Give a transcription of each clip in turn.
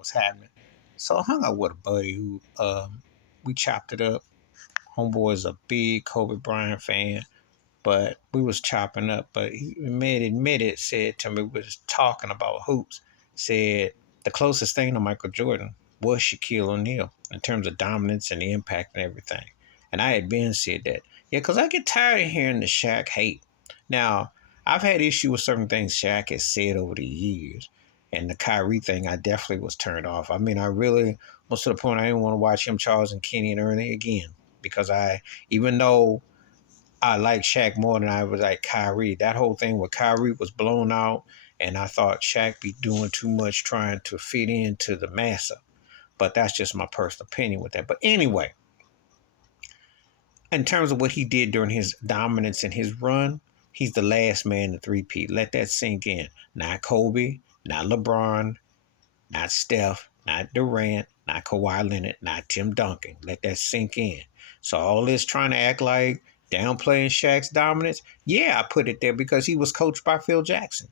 was happening. So I hung out with a buddy who we chopped it up. Homeboy is a big Kobe Bryant fan, but we was chopping up. But he admitted, said to me, we was talking about hoops. Said the closest thing to Michael Jordan was Shaquille O'Neal in terms of dominance and the impact and everything. And I had been said that. Yeah, because I get tired of hearing the Shaq hate. Now, I've had issue with certain things Shaq has said over the years. And the Kyrie thing, I definitely was turned off. I mean, I really was to the point I didn't want to watch him, Charles, and Kenny and Ernie again. Because even though I like Shaq more than I was like Kyrie. That whole thing with Kyrie was blown out, and I thought Shaq be doing too much trying to fit into the massa. But that's just my personal opinion with that. But anyway, in terms of what he did during his dominance and his run, he's the last man to three-peat. Let that sink in. Not Kobe, not LeBron, not Steph, not Durant, not Kawhi Leonard, not Tim Duncan. Let that sink in. So all this trying to act like downplaying Shaq's dominance, yeah, I put it there because he was coached by Phil Jackson.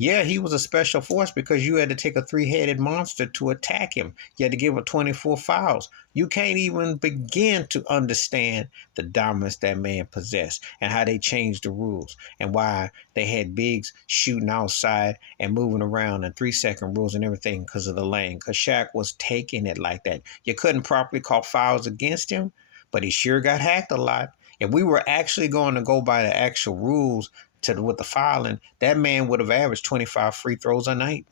Yeah, he was a special force because you had to take a three-headed monster to attack him. You had to give him 24 fouls. You can't even begin to understand the dominance that man possessed and how they changed the rules and why they had bigs shooting outside and moving around and 3-second rules and everything because of the lane. Because Shaq was taking it like that. You couldn't properly call fouls against him, but he sure got hacked a lot. If we were actually going to go by the actual rules, with the fouling, that man would have averaged 25 free throws a night.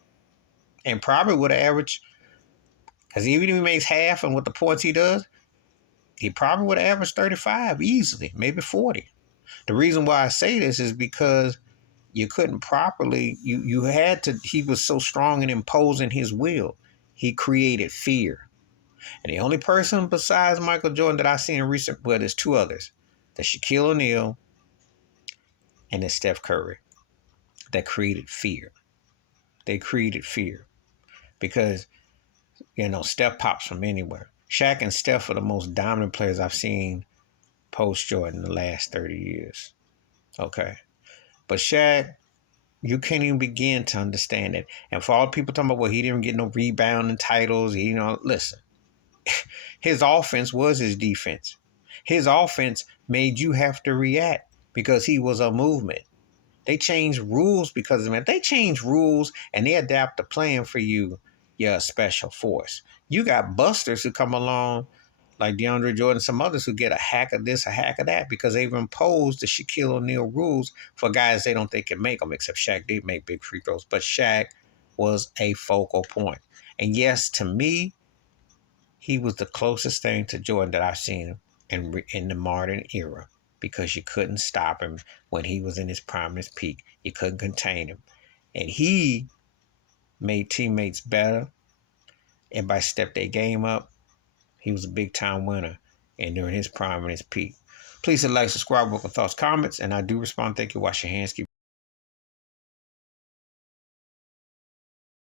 And probably would have averaged, because even if he makes half and what the points he does, he probably would have averaged 35 easily, maybe 40. The reason why I say this is because you couldn't properly, you had to, he was so strong in imposing his will. He created fear. And the only person besides Michael Jordan that I've seen in recent, well, there's two others. There's Shaquille O'Neal and there's Steph Curry that created fear. They created fear because, Steph pops from anywhere. Shaq and Steph are the most dominant players I've seen post-Jordan in the last 30 years. Okay. But Shaq, you can't even begin to understand it. And for all people talking about, well, he didn't get no rebounding titles, listen. His offense was his defense. His offense made you have to react because he was a movement. They change rules because of it. If they change rules and they adapt the plan for you, you're a special force. You got busters who come along like DeAndre Jordan, some others who get a hack of this, a hack of that because they've imposed the Shaquille O'Neal rules for guys they don't think can make them, except Shaq did make big free throws. But Shaq was a focal point. And yes, to me, he was the closest thing to Jordan that I've seen in the modern era because you couldn't stop him when he was in his prime and his peak. You couldn't contain him. And he made teammates better. Everybody stepped their game up. He was a big-time winner and during his prime and his peak. Please hit like, subscribe, with thoughts, comments, and I do respond. Thank you. Wash your hands. Keep